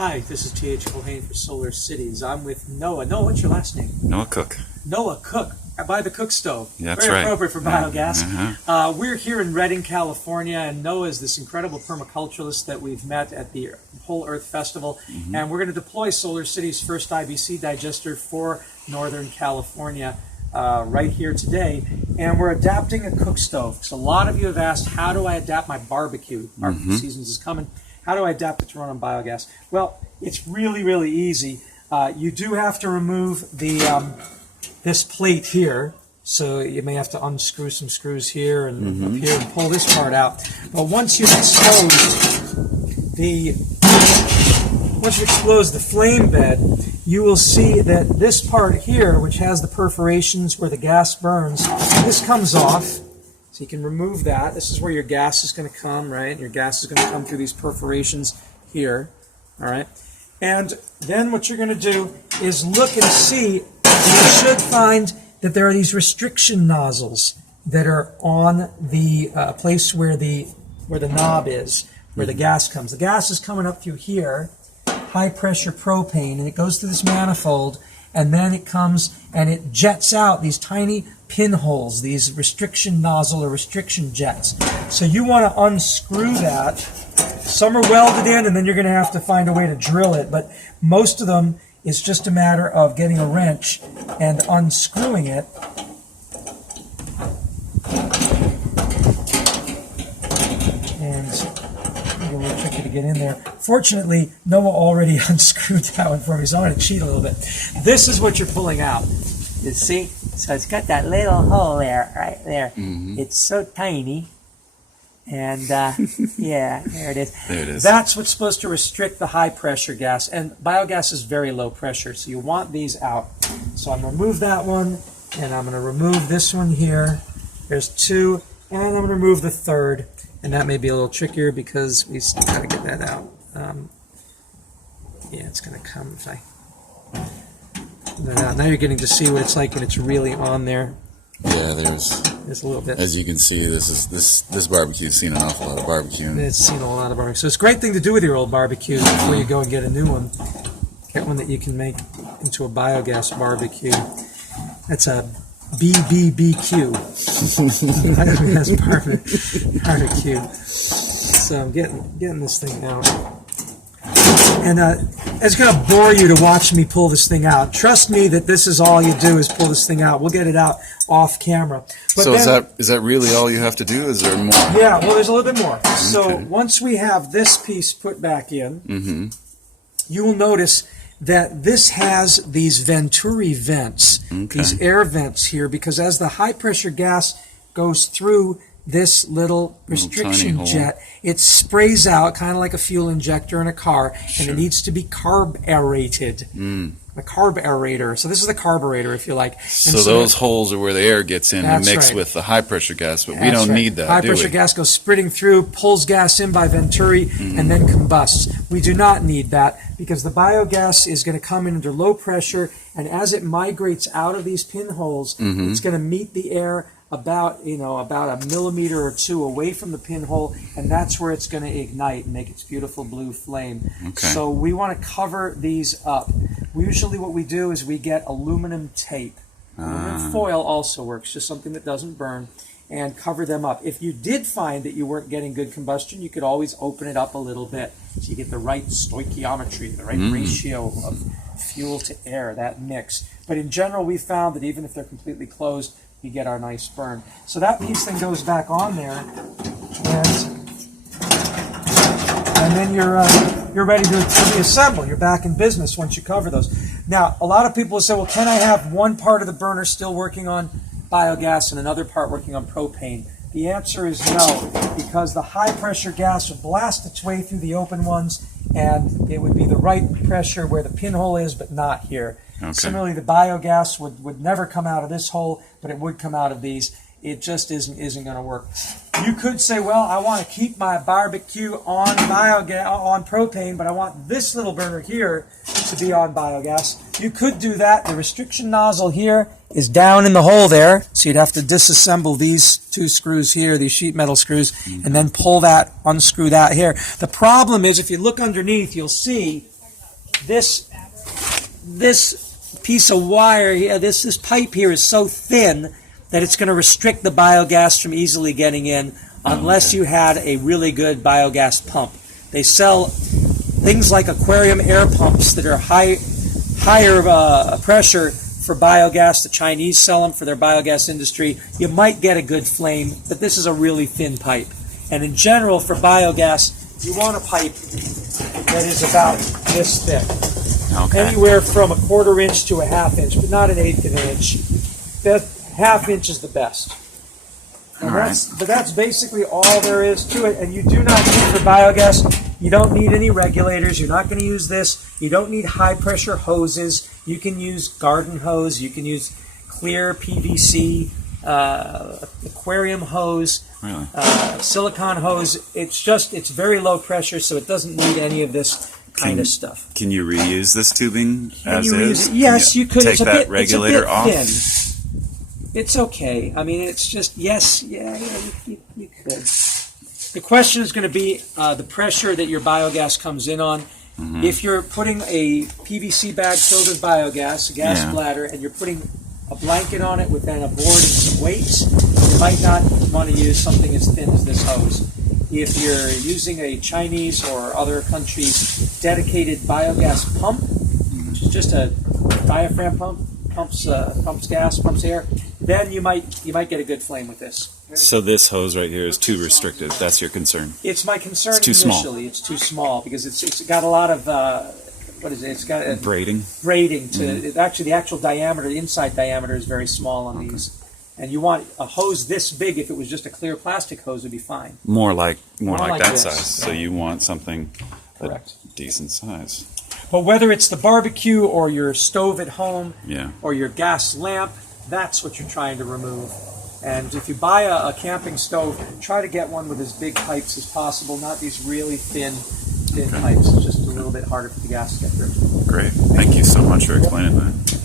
Hi, this is T.H. Culhane for Solar Cities. I'm with Noah. Noah, what's your last name? Noah Cook. Noah Cook. I buy the cook stove. Yeah, that's Very right. appropriate for biogas. Uh-huh. We're here in Redding, California, and Noah is this incredible permaculturalist that we've met at the Whole Earth Festival. And we're going to deploy Solar City's first IBC digester for Northern California right here today. And we're adapting a cook stove. So a lot of you have asked, how do I adapt my barbecue? Barbecue seasons is coming. How do I adapt it to run on biogas? Well, it's really, really easy. You do have to remove the this plate here, so you may have to unscrew some screws here and up here and pull this part out. But once you expose the flame bed, you will see that this part here, which has the perforations where the gas burns, this comes off. So you can remove that. This is where your gas is going to come, right? Your gas is going to come through these perforations here, all right? And then what you're going to do is look and see, you should find that there are these restriction nozzles that are on the place where the knob is, where the gas comes. The gas is coming up through here, high pressure propane, and it goes through this manifold, and then it comes and it jets out these tiny pinholes, these restriction nozzle or restriction jets. So you want to unscrew that. Some are welded in, and then you're going to have to find a way to drill it, but most of them is just a matter of getting a wrench and unscrewing it. And it's a little tricky to get in there. Fortunately, Noah already unscrewed that one for me, so I'm going to cheat a little bit. This is what you're pulling out. You see? So it's got that little hole there, right there. It's so tiny. And, yeah, there it is. There it is. That's what's supposed to restrict the high-pressure gas. And biogas is very low pressure, so you want these out. So I'm going to remove that one, and I'm going to remove this one here. There's two, and I'm going to remove the third. And that may be a little trickier because we still got to get that out. Yeah, it's going to come if I... Now you're getting to see what it's like when it's really on there. Yeah, there's a little bit. As you can see, this barbecue's seen an awful lot of barbecue. It's seen a lot of barbecue. So it's a great thing to do with your old barbecue before you go and get a new one. Get one that you can make into a biogas barbecue. That's a BBBQ. Biogas barbecue. So I'm getting this thing out. And it's going to bore you to watch me pull this thing out. Trust me that this is all you do is pull this thing out. We'll get it out off camera. But so then, is that really all you have to do? Is there more? Yeah, well, there's a little bit more. Okay. So once we have this piece put back in, you will notice that this has these Venturi vents, these air vents here, because as the high-pressure gas goes through this little restriction jet, it sprays out kind of like a fuel injector in a car, and it needs to be carb aerated. A carb aerator. So this is the carburetor, if you like. And so those holes are where the air gets in and mix with the high pressure gas, but we don't need that. High pressure gas goes spritting through, pulls gas in by Venturi, and then combusts. We do not need that because the biogas is going to come in under low pressure, and as it migrates out of these pinholes, it's going to meet the air about a millimeter or two away from the pinhole, and that's where it's going to ignite and make its beautiful blue flame. So we want to cover these up. Usually what we do is we get aluminum tape. Aluminum foil also works, just something that doesn't burn, and cover them up. If you did find that you weren't getting good combustion, you could always open it up a little bit so you get the right stoichiometry, the right ratio of fuel to air, that mix. But in general, we found that even if they're completely closed, we get our nice burn. So that piece then goes back on there, and then you're ready to reassemble. You're back in business once you cover those. Now, a lot of people will say, well, can I have one part of the burner still working on biogas and another part working on propane? The answer is no, because the high-pressure gas would blast its way through the open ones, and it would be the right pressure where the pinhole is, but not here. Similarly, the biogas would never come out of this hole, but it would come out of these. It just isn't going to work. You could say, well, I want to keep my barbecue on biogas, on propane, but I want this little burner here to be on biogas. You could do that. The restriction nozzle here is down in the hole there, so you'd have to disassemble these two screws here, these sheet metal screws, and then pull that, unscrew that here. The problem is, if you look underneath, you'll see this piece of wire here, this pipe here is so thin that it's going to restrict the biogas from easily getting in unless you had a really good biogas pump. They sell things like aquarium air pumps that are higher pressure for biogas. The Chinese sell them for their biogas industry. You might get a good flame, but this is a really thin pipe. And in general, for biogas, you want a pipe that is about this thick. Okay. Anywhere from a 1/4 inch to a 1/2 inch, but not an 1/8 of an inch. That 1/2 inch is the best. But that's basically all there is to it. And you do not need, for biogas, you don't need any regulators. You're not going to use this. You don't need high pressure hoses. You can use garden hose. You can use clear PVC, aquarium hose, really? Silicone hose. It's very low pressure, so it doesn't need any of this kind of stuff. Can you reuse this tubing as is? Yes, you could. Take that regulator off? Thin. It's okay. I mean, it's just, you could. The question is going to be the pressure that your biogas comes in on. Mm-hmm. If you're putting a PVC bag filled with biogas, a gas bladder, and you're putting a blanket on it with then a board and some weights, you might not want to use something as thin as this hose. If you're using a Chinese or other country's dedicated biogas pump, which is just a diaphragm pump, pumps gas, pumps air, then you might get a good flame with this. So this hose right here is too restricted. That's your concern. It's my concern it's too initially. Small. It's too small because it's got a lot of what is it? It's got a braiding. Actually, the actual diameter, the inside diameter, is very small on these. And you want a hose this big. If it was just a clear plastic hose, would be fine. More like that this. size. So you want something correct, decent size. But whether it's the barbecue or your stove at home, yeah, or your gas lamp, that's what you're trying to remove. And if you buy a camping stove, try to get one with as big pipes as possible, not these really thin pipes. It's just a little bit harder for the gas to get through. Great. Thank you so much for explaining that.